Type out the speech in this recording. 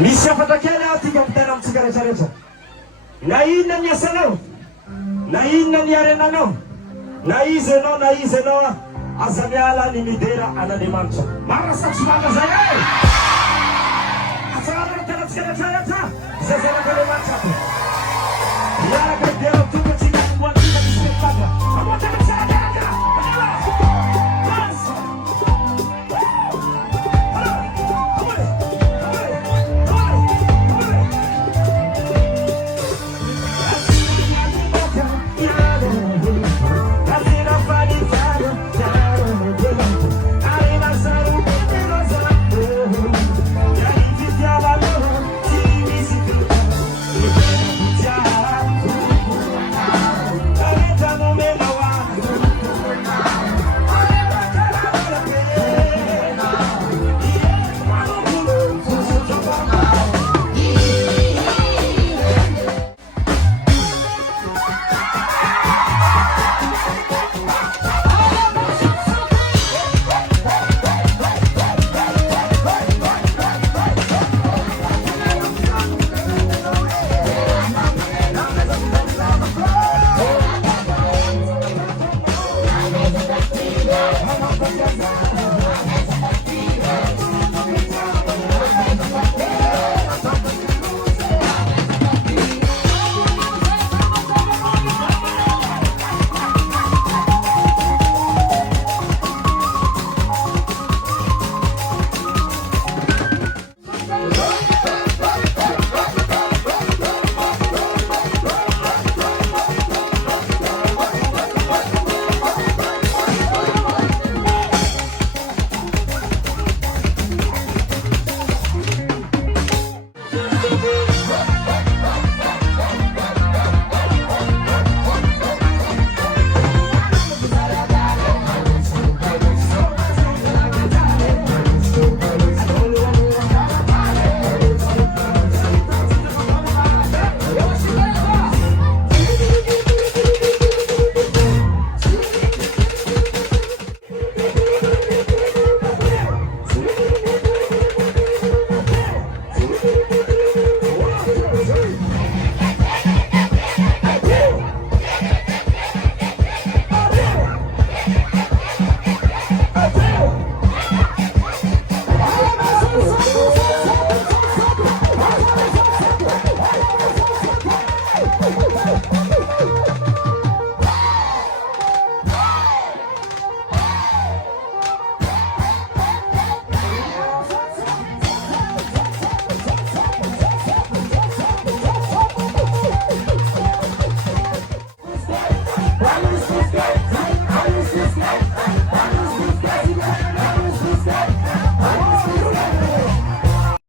Misy afatra kely aho tika mitana amintsika rehetrarehetra. Na inona ny asanao, na inona ny arenanao, na izy ianao na izy ianao, aza miala ny midera an'Andriamanitra. Marina satsy manga zay e! Atsara ny tena tsika rehetrarehetra.